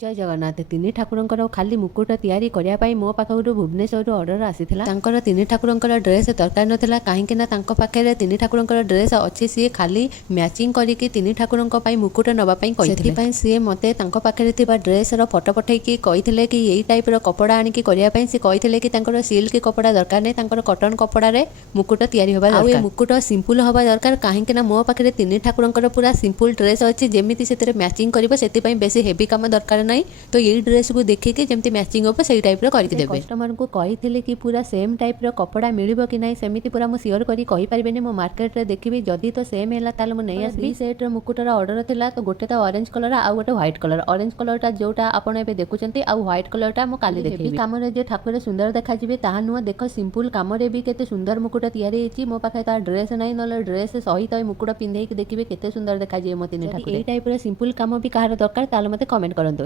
जय जगन्नाथ तीन ठाकुरंकर खाली मुकुट तैयारी करने पाई मो पाखु भुवनेश्वर ऑर्डर आसीथिला। तांकर तीन ठाकुरंकर ड्रेस दरकार नथिला काहेकि ना तांको पाखरे तीन ठाकुरंकर ड्रेस अच्छी सी खाली मैचिंग करिकी तीन ठाकुरंक पई मुकुट नबा पई कहिथिले। सेति सी मते तांको पाखरे थिबा ड्रेस रो फोटो पठेकी कहिथिले कि एई टाइप रो कपड़ा आनिकी करिया पई से कहिथिले कि तांकर सिल्क कपड़ा दरकार नै तांकर कॉटन कपड़ा रे मुकुट तैयारी होबा दरकार। आ मुकुट सिंपल होबा दरकार काहेकि ना मो पाखरे तीन ठाकुरंकर पूरा सिंपल ड्रेस अछि जेमिति सेतरे मैचिंग करिवो सेति पई बेसी हेवी काम दरकार नहीं। तो ये ड्रेस को देखिए जमती मैचिंग हो सही टाइप करके देबे। कस्टमर को कही कि पूरा सेम टाइप रो कपड़ा मिलिबो कि नहीं सेमिति पूरा मु सियोर करी कहि परिबेनी। मो मार्केट रे देखिबी जदी तो सेम हैला ताले मु नै आसबी। सेट रो मुकुट रो ऑर्डर थिला तो गोटे तो ऑरेंज कलर आ गोटे व्हाइट कलर। ऑरेंज कलर टा जोटा आपण एबे देखुचंती आ व्हाइट कलर टा मु काली देखिबी। काम रे जे ठाकुर सुंदर देखा जिवे ताहा नुआ देखो सिंपल काम रे भी केते सुंदर मुकुट तैयारी हेची। मो पाखे ता ड्रेस नै नले ड्रेस सहित मुकुट पिंधेई कि देखिबे केते सुंदर देखा जिवे। मते ने ठाकुर ए टाइप रो सिंपल काम भी काहार दरकार ताले मते कमेंट करंतु।